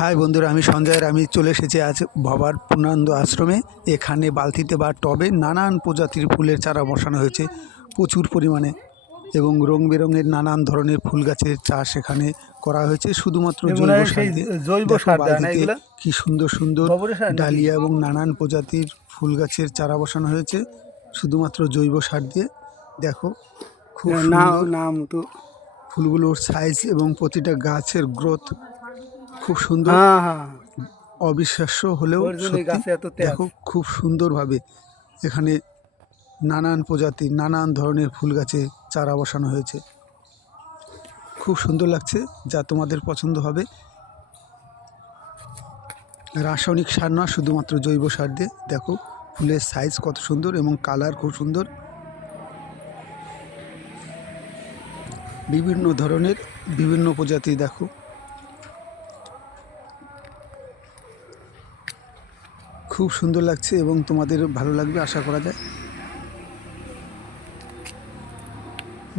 High বন্ধুরা, আমি সঞ্জয়। আমি চলে এসেছি আজ বাবার পূর্ণানন্দ আশ্রমে। এখানে বালতিতে বা টবে নানান প্রজাতির ফুলের চারা বসানো হয়েছে প্রচুর পরিমাণে, এবং রং বেরঙের নানান ধরনের ফুল গাছের চাষ এখানে করা হয়েছে শুধুমাত্র জৈব সার দিয়ে। জৈব দেখো সার দেয় না বালতিতে এগুলো? কি সুন্দর সুন্দর গোবরের সার নাকি? ডালিয়া এবং নানান প্রজাতির ফুল গাছের চারা বসানো হয়েছে শুধুমাত্র জৈব সার দিয়ে। দেখো খুব সুন্দর নাম তো। ফুলগুলোর সাইজ এবং প্রতিটা গাছের গ্রোথ খুব সুন্দর, হ্যাঁ হ্যাঁ, অবিশ্বাস্য হলেও ওর জন্য এই সত্যি। গাছে এত তেজ। দেখো খুব সুন্দরভাবে এখানে নানান প্রজাতির নানান ধরনের ফুল গাছে চারা বসানো হয়েছে, খুব সুন্দর লাগছে, যা তোমাদের পছন্দ হবে। রাসায়নিক সার নয়, শুধুমাত্র জৈব সার দিয়ে। দেখো ফুলের সাইজ কত সুন্দর এবং কালার খুব সুন্দর, বিভিন্ন ধরনের বিভিন্ন প্রজাতি। দেখো খুব সুন্দর লাগছে এবং তোমাদের ভালো লাগবে আশা করা যায়।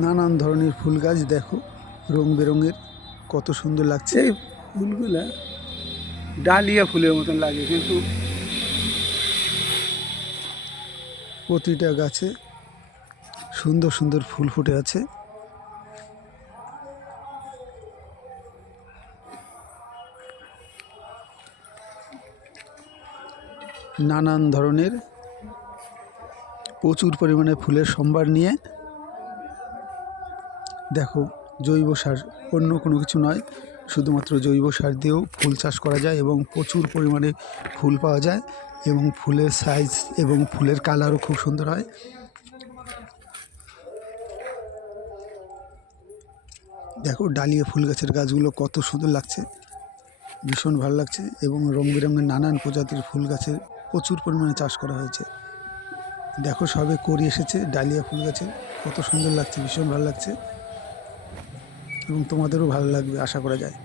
নানান ধরনের ফুল গাছ দেখো, রং বেরঙের, কত সুন্দর লাগছে। এই ফুলগুলা ডালিয়া ফুলের মতন লাগে, কিন্তু প্রতিটা গাছে সুন্দর সুন্দর ফুল ফুটে আছে। নানান ধরনের প্রচুর পরিমাণে ফুলের সম্ভার নিয়ে। দেখো জৈব সার, অন্য কোনো কিছু নয়, শুধুমাত্র জৈব সার দিয়েও ফুল চাষ করা যায় এবং প্রচুর পরিমাণে ফুল পাওয়া যায়, এবং ফুলের সাইজ এবং ফুলের কালারও খুব সুন্দর হয়। দেখো ডালিয়া ফুল গাছের গাছগুলো কত সুন্দর লাগছে, ভীষণ ভালো লাগছে, এবং রং বেরঙের নানান প্রজাতির ফুল গাছের প্রচুর পরিমাণে চাষ করা হয়েছে। দেখো সবে করি এসেছে ডালিয়া ফুল গাছের, কত সুন্দর লাগছে, ভীষণ ভালো লাগছে, এবং তোমাদেরও ভালো লাগবে আশা করা যায়।